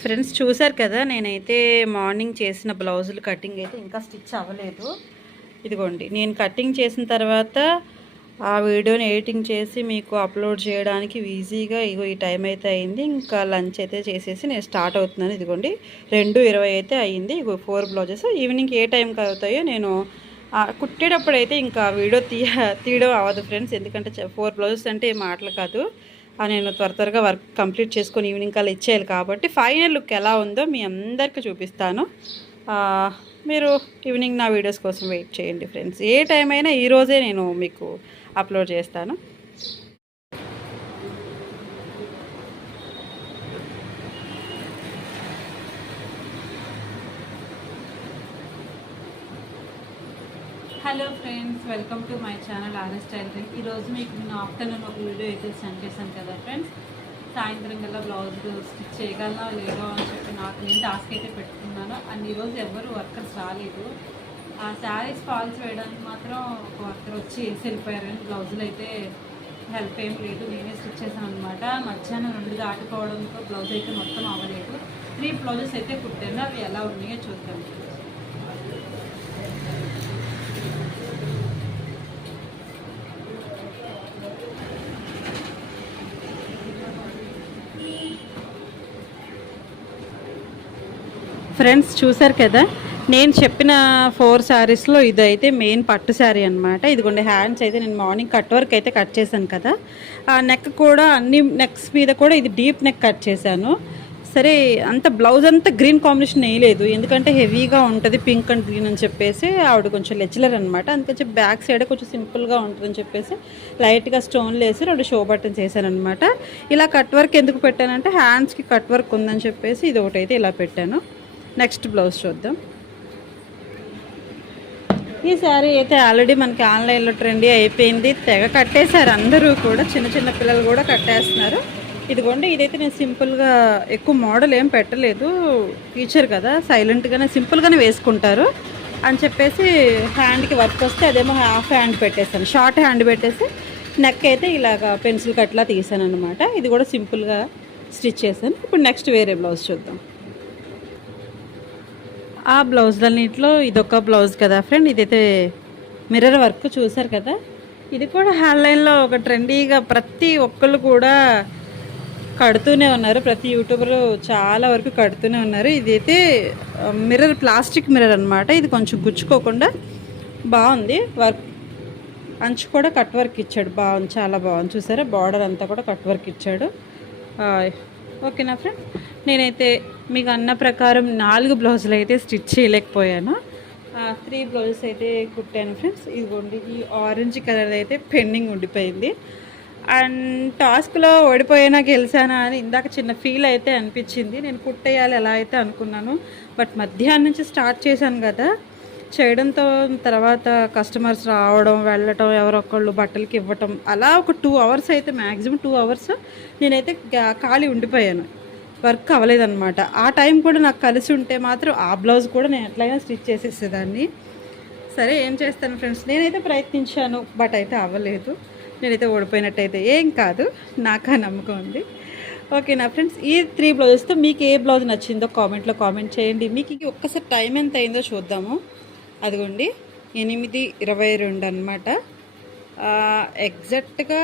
Friends చూసారు కదా, నేనైతే మార్నింగ్ చేసిన బ్లౌజులు కటింగ్ అయితే ఇంకా స్టిచ్ అవ్వలేదు. ఇదిగోండి, నేను కటింగ్ చేసిన తర్వాత ఆ వీడియోని ఎడిటింగ్ చేసి మీకు అప్లోడ్ చేయడానికి ఈజీగా ఇగో ఈ టైం అయితే అయింది. ఇంకా లంచ్ అయితే చేసేసి నేను స్టార్ట్ అవుతున్నాను. ఇదిగోండి 2:20 అయితే అయ్యింది. ఇగో 4 బ్లౌజెస్ ఈవినింగ్ ఏ టైంకి అవుతాయో నేను కుట్టేటప్పుడు అయితే ఇంకా వీడియో తీయడం అవ్వదు ఫ్రెండ్స్. ఎందుకంటే 4 బ్లౌజెస్ అంటే మాటలు కాదు. నేను త్వరగా వర్క్ కంప్లీట్ చేసుకొని ఈవినింగ్ కల్లా ఇచ్చేయాలి కాబట్టి ఫైనల్ లుక్ ఎలా ఉందో మీ అందరికీ చూపిస్తాను. మీరు ఈవినింగ్ నా వీడియోస్ కోసం వెయిట్ చేయండి ఫ్రెండ్స్. ఏ టైం అయినా ఈరోజే నేను మీకు అప్లోడ్ చేస్తాను. Hello friends, welcome to my channel RS tailoring. ఈరోజు మీకు నేను ఆఫ్టర్నూన్ ఒక వీడియో అయితే సెండ్ చేశాను కదా ఫ్రెండ్స్. సాయంత్రం కల్లా బ్లౌజ్ స్టిచ్ చేయగలనా లేదో అని చెప్పి నాకు నేను టాస్క్ అయితే పెట్టుకున్నాను. అండ్ ఈరోజు ఎవరు వర్కర్స్ రాలేదు. ఆ శారీస్ ఫాల్స్ వేయడానికి మాత్రం ఒక వర్కర్ వచ్చి వేసి వెళ్ళిపోయారు. బ్లౌజులు అయితే హెల్ప్ ఏం లేదు, నేనే స్టిచ్ చేశాను అనమాట. మధ్యాహ్నం 2 దాటిపోవడంతో బ్లౌజ్ అయితే మొత్తం అవ్వలేదు. 3 బ్లౌజెస్ అయితే కుట్టాను. అవి ఎలా ఉన్నాయో చూద్దాం. ఫ్రెండ్స్ చూసారు కదా, నేను చెప్పిన 4 శారీస్లో ఇదైతే మెయిన్ పట్టు శారీ అనమాట. ఇదిగోండి హ్యాండ్స్ అయితే నేను మార్నింగ్ కట్ వర్క్ అయితే కట్ చేశాను కదా. ఆ నెక్ కూడా అన్ని నెక్స్ మీద కూడా ఇది డీప్ నెక్ కట్ చేశాను. సరే, అంత బ్లౌజ్ అంతా గ్రీన్ కాంబినేషన్ వేయలేదు, ఎందుకంటే హెవీగా ఉంటుంది పింక్ అండ్ గ్రీన్ అని చెప్పేసి. ఆవిడ కొంచెం లెక్చరర్ అనమాట, అందుకని చెప్పి బ్యాక్ సైడ్ కొంచెం సింపుల్గా ఉంటుందని చెప్పేసి లైట్గా స్టోన్లు వేసి 2 షో బటన్స్ వేసాను అనమాట. ఇలా కట్ వర్క్ ఎందుకు పెట్టానంటే హ్యాండ్స్కి కట్ వర్క్ ఉందని చెప్పేసి ఇది ఒకటైతే ఇలా పెట్టాను. నెక్స్ట్ బ్లౌజ్ చూద్దాం. ఈ శారీ అయితే ఆల్రెడీ మనకి ఆన్లైన్లో ట్రెండీ అయిపోయింది, తెగ కట్టేశారు అందరూ కూడా, చిన్న పిల్లలు కూడా కట్టేస్తున్నారు. ఇదిగోండి, ఇదైతే నేను సింపుల్గా ఎక్కువ మోడల్ ఏం పెట్టలేదు, ఫీచర్ కదా, సైలెంట్గానే సింపుల్గానే వేసుకుంటారు అని చెప్పేసి హ్యాండ్కి వర్క్ వస్తే అదేమో హాఫ్ హ్యాండ్ పెట్టేశాను, షార్ట్ హ్యాండ్ పెట్టేసి నెక్ అయితే ఇలాగా పెన్సిల్ కట్లా తీసాను అనమాట. ఇది కూడా సింపుల్గా స్టిచ్ చేశాను. ఇప్పుడు నెక్స్ట్ వేరే బ్లౌజ్ చూద్దాం. ఆ బ్లౌజ్లన్నింటిలో ఇదొక బ్లౌజ్ కదా ఫ్రెండ్, ఇదైతే మిర్రర్ వర్క్ చూసారు కదా. ఇది కూడా ఆన్లైన్లో ఒక ట్రెండీగా ప్రతి ఒక్కళ్ళు కూడా కడుతూనే ఉన్నారు, ప్రతి యూట్యూబరు చాలా వరకు కడుతూనే ఉన్నారు. ఇదైతే మిర్రర్, ప్లాస్టిక్ మిర్రర్ అనమాట. ఇది కొంచెం గుచ్చుకోకుండా బాగుంది. వర్క్ అంచు కూడా కట్ వర్క్ ఇచ్చాడు, బాగుంది, చాలా బాగుంది. చూసారా, బార్డర్ అంతా కూడా కట్ వర్క్ ఇచ్చాడు. ఓకేనా ఫ్రెండ్, నేనైతే మీకు అన్న ప్రకారం 4 బ్లౌజులు అయితే స్టిచ్ చేయలేకపోయాను, 3 బ్లౌజెస్ అయితే కుట్టాను ఫ్రెండ్స్. ఇదిగోండి, ఈ ఆరెంజ్ కలర్ అయితే పెండింగ్ ఉండిపోయింది. అండ్ టాస్క్లో ఓడిపోయినా గెలిచానా అని ఇందాక చిన్న ఫీల్ అయితే అనిపించింది. నేను కుట్టేయాలి ఎలా అయితే అనుకున్నాను, బట్ మధ్యాహ్నం నుంచి స్టార్ట్ చేశాను కదా చేయడంతో, తర్వాత కస్టమర్స్ రావడం వెళ్ళటం, ఎవరొక్కళ్ళు బట్టలకి ఇవ్వటం, అలా ఒక 2 అవర్స్ అయితే మ్యాక్సిమం 2 అవర్స్ నేనైతే ఖాళీ ఉండిపోయాను, వర్క్ అవ్వలేదన్నమాట. ఆ టైం కూడా నాకు కలిసి ఉంటే మాత్రం ఆ బ్లౌజ్ కూడా నేను ఎట్లయినా స్టిచ్ చేసేసేదాన్ని. సరే, ఏం చేస్తాను ఫ్రెండ్స్, నేనైతే ప్రయత్నించాను, బట్ అయితే అవ్వలేదు. నేనైతే ఓడిపోయినట్టయితే ఏం కాదు, నాకు ఆ నమ్మకం ఉంది. ఓకేనా ఫ్రెండ్స్, ఈ 3 బ్లౌజెస్తో మీకు ఏ బ్లౌజ్ నచ్చిందో కామెంట్లో కామెంట్ చేయండి. మీకు ఒక్కసారి టైం ఎంత అయిందో చూద్దాము. అదిగోండి 8:22 అనమాట. ఎగ్జాక్ట్గా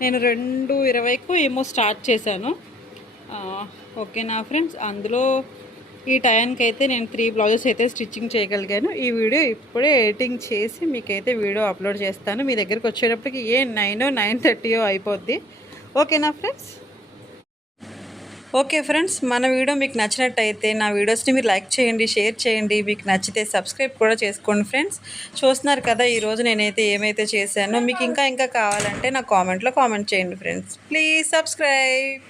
నేను 2:20కు ఏమో స్టార్ట్ చేశాను. ఓకేనా ఫ్రెండ్స్, అందులో ఈ టైంకి అయితే నేను 3 బ్లౌజెస్ అయితే స్టిచ్చింగ్ చేయగలిగాను. ఈ వీడియో ఇప్పుడే ఎడిటింగ్ చేసి మీకైతే వీడియో అప్లోడ్ చేస్తాను. మీ దగ్గరికి వచ్చేటప్పటికి 9:30 అయిపోద్ది. ఓకేనా ఫ్రెండ్స్. ఓకే ఫ్రెండ్స్, మన వీడియో మీకు నచ్చినట్టయితే నా వీడియోస్ని మీరు లైక్ చేయండి, షేర్ చేయండి. మీకు నచ్చితే సబ్స్క్రైబ్ కూడా చేసుకోండి ఫ్రెండ్స్. చూస్తున్నారు కదా ఈరోజు నేనైతే ఏమైతే చేశానో. మీకు ఇంకా కావాలంటే నా కామెంట్లో కామెంట్ చేయండి ఫ్రెండ్స్. Please subscribe.